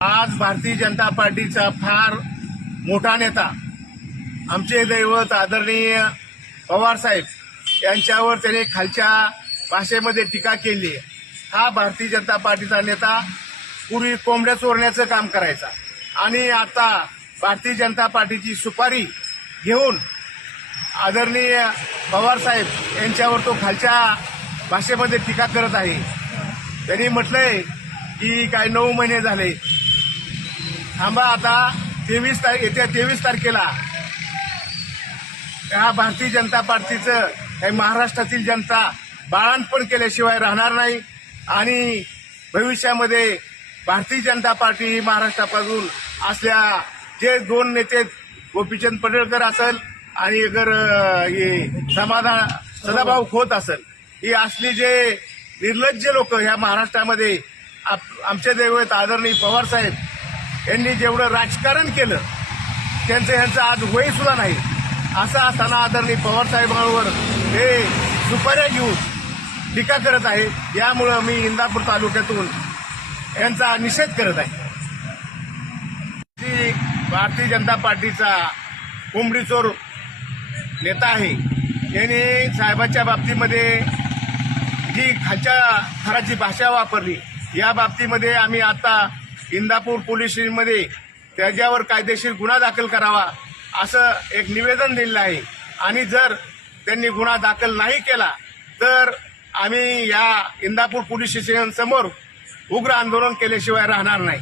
आज भारतीय जनता पार्टीचा फार मोठा नेता आमचे दैवत आदरणीय पवार साहेब यांच्यावर त्याने खालच्या भाषेमध्ये टीका केली. हा भारतीय जनता पार्टीचा नेता पूर्वी कोंबड्या चोरण्याचं काम करायचा. आणि आता भारतीय जनता पार्टीची सुपारी घेऊन आदरणीय पवार साहेब यांच्यावर तो खालच्या भाषेमध्ये टीका करत आहे. त्यांनी म्हटलंय की काय नऊ महिने झाले थांबा आता. तेवीस तारीख येत्या तेवीस तारखेला. ह्या भारतीय जनता पार्टीचं हे महाराष्ट्रातील जनता बाळांपण केल्याशिवाय राहणार नाही. आणि भविष्यामध्ये भारतीय जनता पार्टी ही महाराष्ट्रापासून असल्या जे दोन नेते गोपीचंद पडळकर असेल आणि अगर हे समाधान सदाभाऊ खोत असेल ही असली जे निर्लज्ज लोक ह्या महाराष्ट्रामध्ये आप- आमचे दैवत आदरणीय पवार साहेब यांनी जेवढं राजकारण केलं त्यांचं यांचं आज वय सुद्धा नाही. असं असताना आदरणीय पवार साहेबांवर हे सुपाऱ्या घेऊन टीका करत आहे. यामुळं मी इंदापूर तालुक्यातून यांचा निषेध करत आहे. जी भारतीय जनता पार्टीचा कोंबडी चोर नेता आहे. यांनी साहेबाच्या बाबतीमध्ये जी खालच्या थराची भाषा वापरली या बाबतीमध्ये आम्ही आता इंदापूर पोलीस स्टेशनमध्ये त्याच्यावर कायदेशीर गुन्हा दाखल करावा असं एक निवेदन दिलेलं आहे. आणि जर त्यांनी गुन्हा दाखल नाही केला तर आम्ही या इंदापूर पोलीस स्टेशन समोर उग्र आंदोलन केल्याशिवाय राहणार नाही.